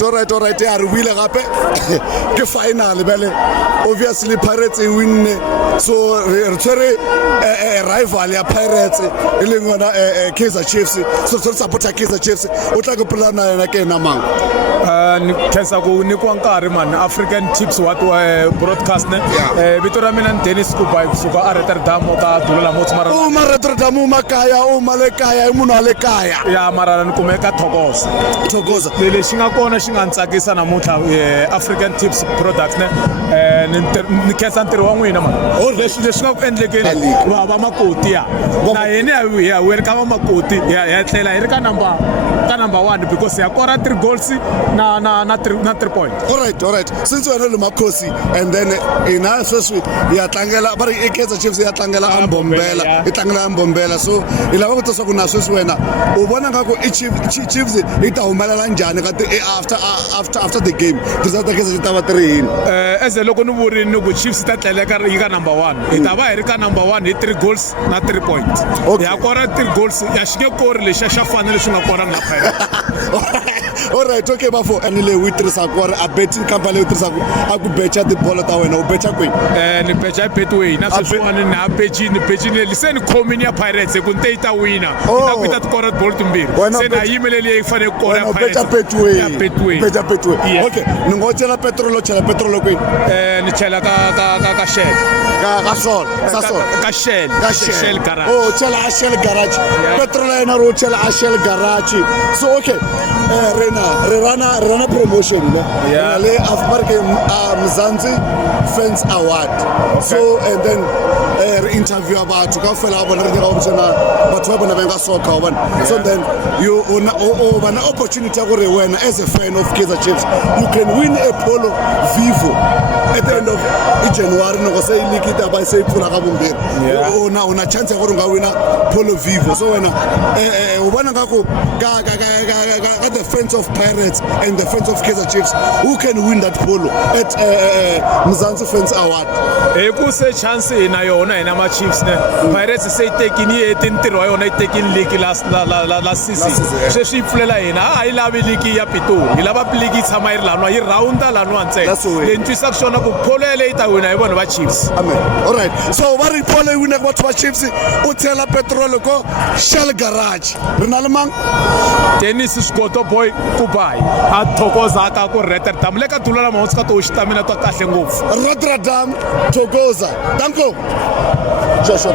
right. Ya re buile gape ke final bele. Obviously Pirates win. So re tshwere rival ya Pirates e leng ona Kaizer Chiefs. So re support Kaizer Chiefs. O tla go plana yena ke na mang. Ni khensa ku nikiwa nkarhi man African Tips what broadcast ne vito ra mina ni Dennis Kubai kusuka Rotterdam ka Dulela Motsi mara Uma Rotterdam uma kaya uma le kaya I munhu ale kaya ya mara ni kumeka Thokoza lexi nga kona xi nga ntsakisa namuntlha African Tips products ne ni khensa ntirho wa n'wina man leswi nga ku endlekeni va makoti ya na yena ya wena ka va makoti ya tlela hi ri ka number 1 because ya kora 3 goals na 3 point. All right. Since we're not Makosi and then in our sweswi ya tlangela bari Kaizer Chiefs ya tlangela Ambombela itlangela Ambombela so ilava ku tosa ku na sweswi wena u vona ngaku Chiefs ita humelela njhani ka after the game result ya Kaizer ta va 3 eze loko ni vurini ku Chiefs ta tleleka yi ka number 1 ita va hi ri ka number 1 hi 3 goals na 3 point ya kora 3 goals ya xike kori lexi xa fanele xi nga kora na All right, okay, bafo anile witrisa kwara a betting company witrisa aku becha the ball ta wena u becha kwini ni becha Betway na sweswiwani na bechi liseni khomini ya Pirates ku nteita winner ita ku ita kora ball tumbiri se na yimeleli yi fane ku kora Pirates becha Betway okay ni ngo chela petrol kwini ni chela ka Shell ka Sol ka Shell garage oh chela Shell garage petrol ina ro chela Shell garage so okay rana promotion le afmarke Mzansi Fans Award so and then interview abantu ka fela bona re ga bona batho ba bona benga soccer bona so then you one opportunity ya gore wena as a fan of Kaizer Chiefs you can win a Polo Vivo at the end of January no go say likita ba say pula ka bombiri una chance ya gore nga wina Polo Vivo so wena o bona ngako ka the fans of Pirates and the fans of Kaizer Chiefs who can win that polo at Mzansi Fans Award ku se chance ina yona ina ma Chiefs ne Pirates se taking ye tintirho wa yona taking league la season se swi pfulela ina a yi lavi league ya Pitori yi lava league tshama yi lanwa yi rounda lanwa ntsena le ntwisa ku xona ku polo le ita wina hi vona va Chiefs amen all right so va ri polo wina ku batho va Chiefs u tshela petrol ko Shell garage rina le mang Dennis Skoto boy Kubai a thokoza ka ku Rotterdam le ka Dulela Motsi ka to xitamina to kahle ngopfu Rotterdam Thokoza danko Joshua